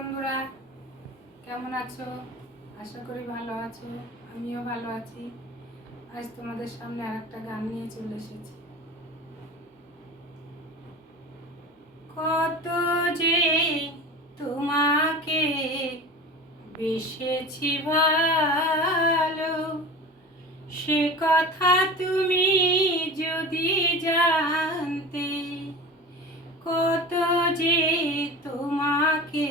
বন্ধুরা, কেমন আছো? আশা করি ভালো আছো। আমিও ভালো আছি। আজ তোমাদের সামনে আরেকটা গান নিয়ে চলে এসেছি। কত যে তোমাকে বেসেছি ভালো, সে কথা তুমি যদি জানতে। কত যে তোমাকে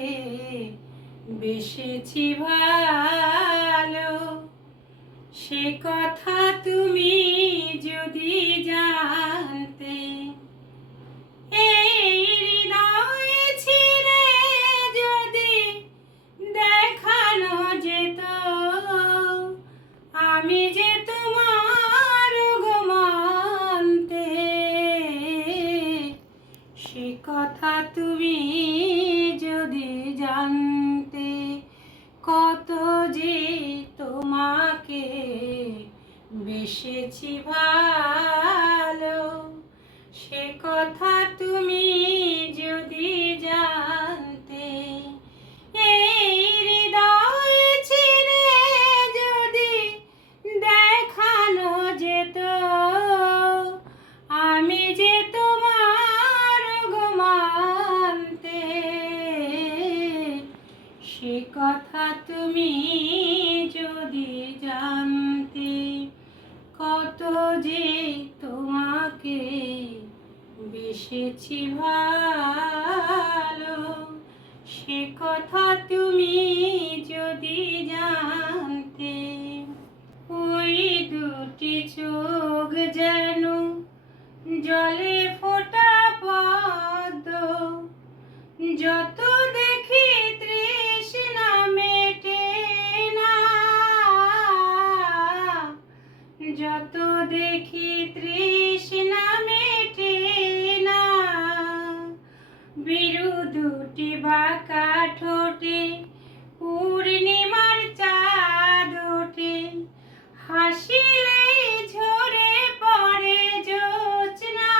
বেসেছি ভালো, সে কথা তুমি যদি জানতে। এই হৃদয়ে ছিঁড়ে যদি দেখানো যেত, আমি যে তোমার ঘুমান্তে, সে কথা তুমি যদি জানতে। কত যে তোমাকে বেসেছি ভালো, সে কথা তুমি যদি জানতে। এই হৃদয় ছিঁড়ে যদি দেখানো যেত, আমি যে তোমার ঘুমান্তে, সে কথা তুমি যদি জানতে। কত যে তোমাকে বেসেছি ভালো, সে কথা তুমি যদি জানতে। ওই দুটি চোখ যেন জলে ফোটা পদ্ম, যত দেখি তৃষ্ণা মেটে না, যত দেখি তৃষ্ণা মেটে না। বিরু দুটি বাঁকা ঠোঁটে পূর্ণিমার চাঁদ ওঠে, হাসিলেই ঝরে পড়ে জ্যোৎস্না,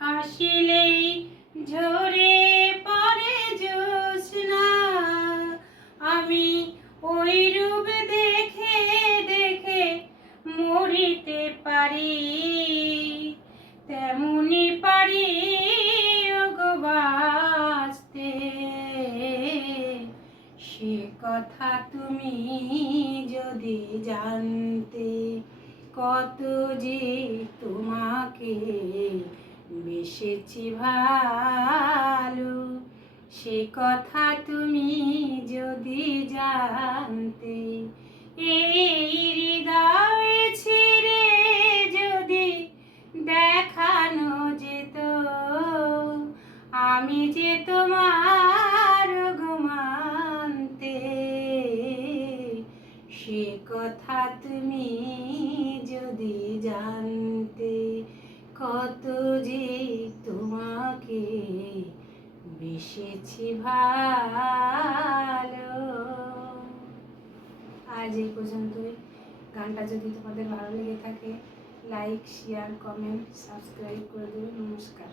হাসিলেই ঝরে পড়ে জ্যোৎস্না। আমি ওই রূপ দেখে দেখে মরিতে পারি, তেমনি পারি ওগো বাঁচতে। সে কথা তুমি যদি জানতে। কত যে তোমাকে বেসেছি ভালো, সে কথা তুমি যদি জানতে। এই হৃদয় ছিঁড়ে যদি দেখানো যেত, আমি যে তোমার ঘুমান্তে, সে কথা তুমি যদি জানতে। কত যে তোমাকে বেসেছি ভালো। আজ এই পর্যন্তই। গানটা যদি তোমাদের ভালো লেগে থাকে, লাইক, শেয়ার, কমেন্ট, সাবস্ক্রাইব করে দেবে। নমস্কার।